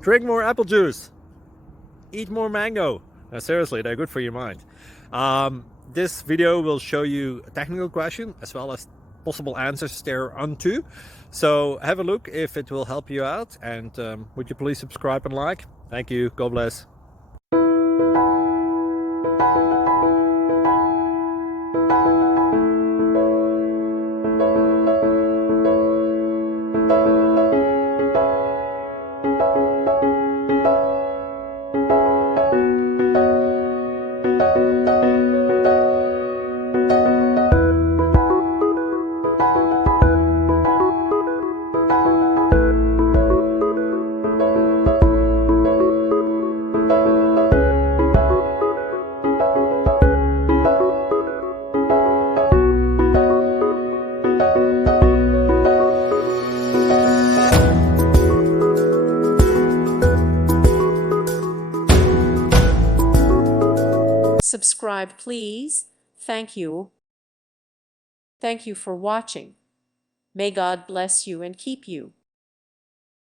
Drink more apple juice. Eat more mango. Seriously, they're good for your mind. This video will show you a technical question as well as possible answers thereunto. So have a look if it will help you out, and would you please subscribe and like? Thank you. God bless. Subscribe, please. Thank you. Thank you for watching. May God bless you and keep you.